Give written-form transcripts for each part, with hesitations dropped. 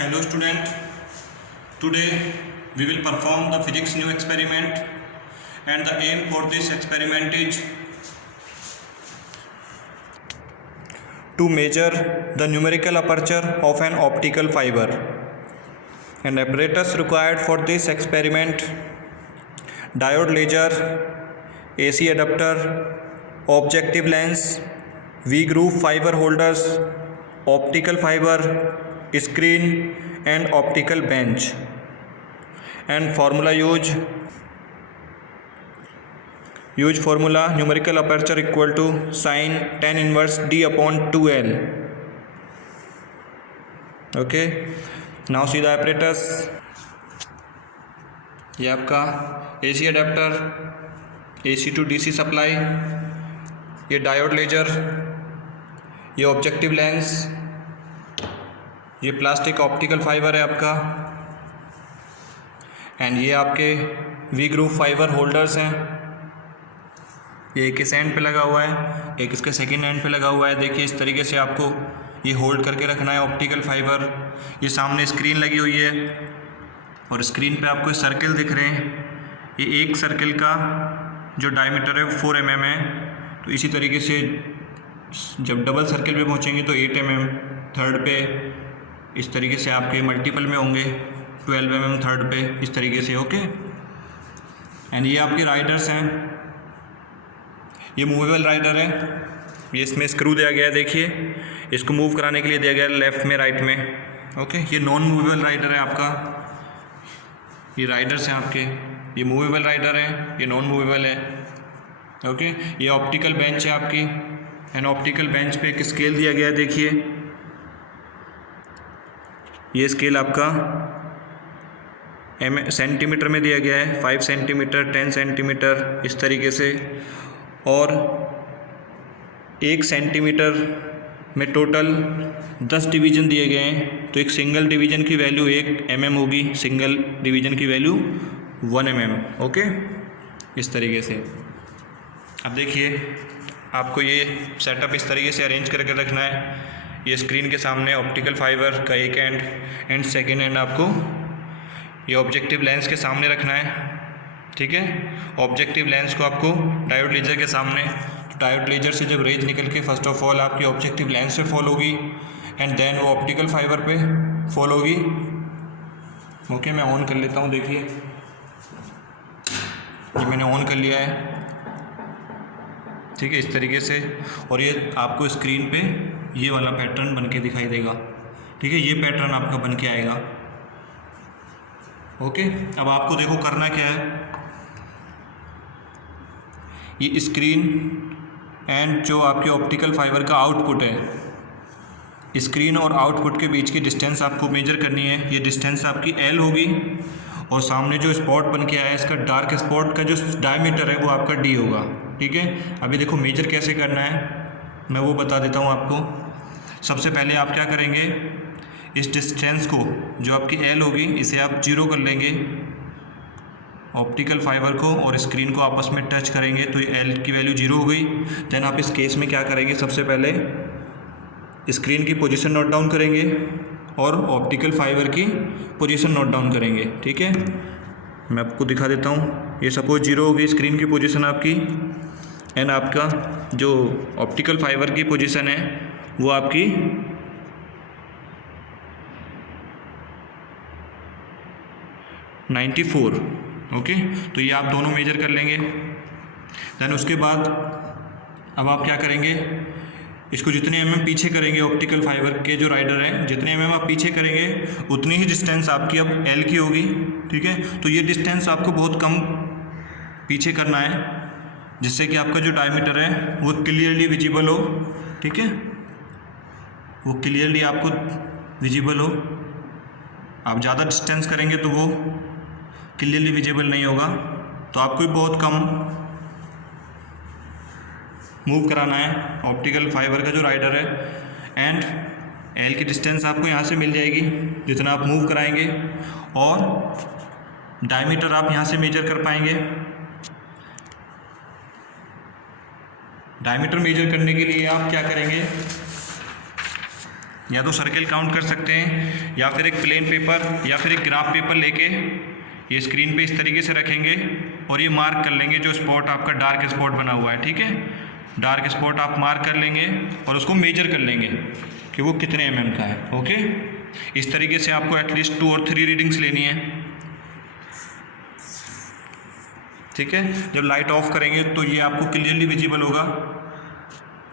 Hello student, today we will perform the physics new experiment and the aim for this experiment is to measure the numerical aperture of an optical fiber. And apparatus required for this experiment: diode laser, AC adapter, objective lens, V-groove fiber holders, optical fiber, screen and optical bench. And formula use formula numerical aperture equal to sin tan inverse d upon 2l. Okay, now see the apparatus. ये आपका AC adapter, AC to DC supply, ये diode laser, ये objective lens, ये plastic optical fibre है आपका, and ये आपके we groove fibre holders हैं। ये एक इस एंड पे लगा हुआ है, एक इसके सेकेंड एंड पे लगा हुआ है। देखिए इस तरीके से आपको ये होल्ड करके रखना है ऑप्टिकल फाइबर। ये सामने स्क्रीन लगी हुई है और स्क्रीन पे आपको सर्कल दिख रहे हैं। ये एक सर्कल का जो डायमीटर है 4 mm है। तो इसी तरीके से जब डबल सर्कल पे पहुँचेंगे तो 8 mm, थर्ड पे इस तरीके से आपके मल्टीपल में होंगे 12 mm थर्ड पे, इस तरीके से। ओके, एंड ये आपके राइडर्स हैं। ये मूवेबल राइडर है, ये इसमें स्क्रू दिया गया है। देखिए इसको मूव कराने के लिए दिया गया है लेफ़्ट में राइट में। ओके, ये नॉन मूवेबल राइडर है आपका। ये राइडर्स हैं आपके, ये मूवेबल राइडर है, ये नॉन मूवेबल है। ओके, ये ऑप्टिकल बेंच है आपकी, एंड ऑप्टिकल बेंच पे एक स्केल दिया गया है। देखिए ये स्केल आपका सेंटीमीटर में दिया गया है, 5 सेंटीमीटर, 10 सेंटीमीटर, इस तरीके से। और 1 सेंटीमीटर में टोटल 10 डिवीज़न दिए गए हैं। तो एक सिंगल डिवीज़न की वैल्यू 1 mm होगी, सिंगल डिवीज़न की वैल्यू 1 mm। ओके, इस तरीके से। अब देखिए आपको ये सेटअप इस तरीके से अरेंज करके रखना है। ये स्क्रीन के सामने ऑप्टिकल फाइबर का एक एंड सेकेंड एंड आपको ये ऑब्जेक्टिव लेंस के सामने रखना है। ठीक है, ऑब्जेक्टिव लेंस को आपको डायोड लेजर के सामने। डायोड लेजर से जब रेज निकल के फर्स्ट ऑफ ऑल आपकी ऑब्जेक्टिव लेंस पे फॉल होगी एंड देन वो ऑप्टिकल फाइबर पे फॉल होगी। ओके, मैं ऑन कर लेता हूँ। देखिए ये मैंने ऑन कर लिया है। ठीक है, इस तरीके से। और ये आपको स्क्रीन पे ये वाला पैटर्न बन के दिखाई देगा। ठीक है, ये पैटर्न आपका बन के आएगा। ओके, अब आपको देखो करना क्या है। ये स्क्रीन एंड जो आपके ऑप्टिकल फाइबर का आउटपुट है, स्क्रीन और आउटपुट के बीच की डिस्टेंस आपको मेजर करनी है। ये डिस्टेंस आपकी L होगी और सामने जो स्पॉट बन के आया है, इसका डार्क स्पॉट का जो डायमीटर है वो आपका D होगा। ठीक है, अभी देखो मेजर कैसे करना है मैं वो बता देता हूँ आपको। सबसे पहले आप क्या करेंगे, इस डिस्टेंस को जो आपकी L होगी इसे आप 0 कर लेंगे, ऑप्टिकल फाइबर को और स्क्रीन को आपस में टच करेंगे तो ये L की वैल्यू 0 हो गई। देन आप इस केस में क्या करेंगे, सबसे पहले स्क्रीन की पोजीशन नोट डाउन करेंगे और ऑप्टिकल फाइबर की पोजीशन नोट डाउन करेंगे। ठीक है, मैं आपको दिखा देता हूँ। ये सपोज 0 होगी स्क्रीन की पोजीशन आपकी, एंड आपका जो ऑप्टिकल फाइबर की पोजीशन है वो आपकी 94। ओके, तो ये आप दोनों मेजर कर लेंगे। देन उसके बाद अब आप क्या करेंगे, इसको जितने mm पीछे करेंगे ऑप्टिकल फाइबर के जो राइडर हैं, जितने mm आप पीछे करेंगे उतनी ही डिस्टेंस आपकी अब L की होगी। ठीक है, तो ये डिस्टेंस आपको बहुत कम पीछे करना है जिससे कि आपका जो डायमीटर है वो क्लियरली विजिबल हो। ठीक है, वो क्लियरली आपको विजिबल हो। आप ज़्यादा डिस्टेंस करेंगे तो वो क्लियरली विजिबल नहीं होगा। तो आपको बहुत कम मूव कराना है ऑप्टिकल फाइबर का जो राइडर है, एंड L की डिस्टेंस आपको यहाँ से मिल जाएगी जितना आप मूव कराएंगे, और डायमीटर आप यहाँ से मेजर कर पाएंगे। डायमीटर मेजर करने के लिए आप क्या करेंगे, या तो सर्किल काउंट कर सकते हैं या फिर एक प्लेन पेपर या फिर एक ग्राफ पेपर लेके ये स्क्रीन पे इस तरीके से रखेंगे और ये मार्क कर लेंगे जो स्पॉट आपका डार्क स्पॉट बना हुआ है, ठीक है। डार्क स्पॉट आप मार्क कर लेंगे और उसको मेजर कर लेंगे कि वो कितने mm का है, ओके। इस तरीके से आपको एटलीस्ट 2 और 3 रीडिंग्स लेनी है, ठीक है। जब लाइट ऑफ करेंगे तो ये आपको क्लियरली विजिबल होगा।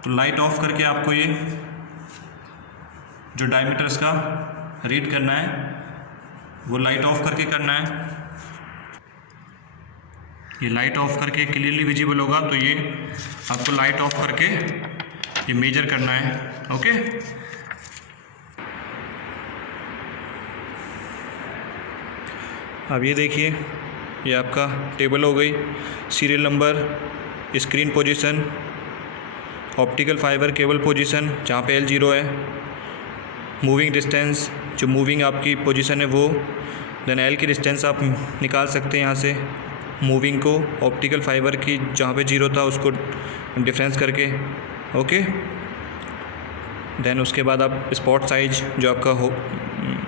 तो लाइट ऑफ करके आपको ये जो डायमीटर्स का रीड करना है वो लाइट ऑफ करके करना है। ये लाइट ऑफ करके क्लियरली विजिबल होगा, तो ये आपको लाइट ऑफ करके ये मेजर करना है, ओके। अब ये देखिए, ये आपका टेबल हो गई, serial number, screen position, optical fibre cable position जहाँ पे L0 है, मूविंग डिस्टेंस, जो मूविंग आपकी पोजीशन है वो, देन L की डिस्टेंस आप निकाल सकते हैं यहाँ से मूविंग को, ऑप्टिकल फाइबर की जहाँ पे 0 था उसको डिफरेंस करके, ओके। देन उसके बाद आप स्पॉट साइज जो आपका हो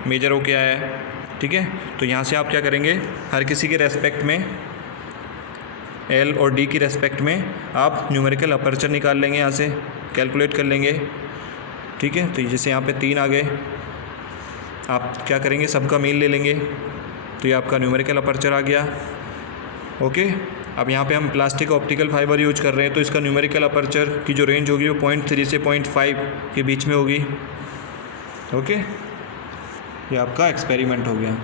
मेजर हो के आया है, ठीक है। तो यहाँ से आप क्या करेंगे, हर किसी के रेस्पेक्ट में L और D की रेस्पेक्ट में आप न्यूमेरिकल अपर्चर निकाल लेंगे, यहाँ से कैलकुलेट कर लेंगे, ठीक है। तो जैसे यहाँ पे 3 आ गए, आप क्या करेंगे, सबका मीन ले लेंगे, तो ये आपका न्यूमेरिकल अपर्चर आ गया, ओके। अब यहाँ पे हम प्लास्टिक ऑप्टिकल फाइबर यूज कर रहे हैं, तो इसका न्यूमेरिकल अपर्चर की जो रेंज होगी वो 0.3 से 0.5 के बीच में होगी, ओके। ये आपका एक्सपेरिमेंट हो गया।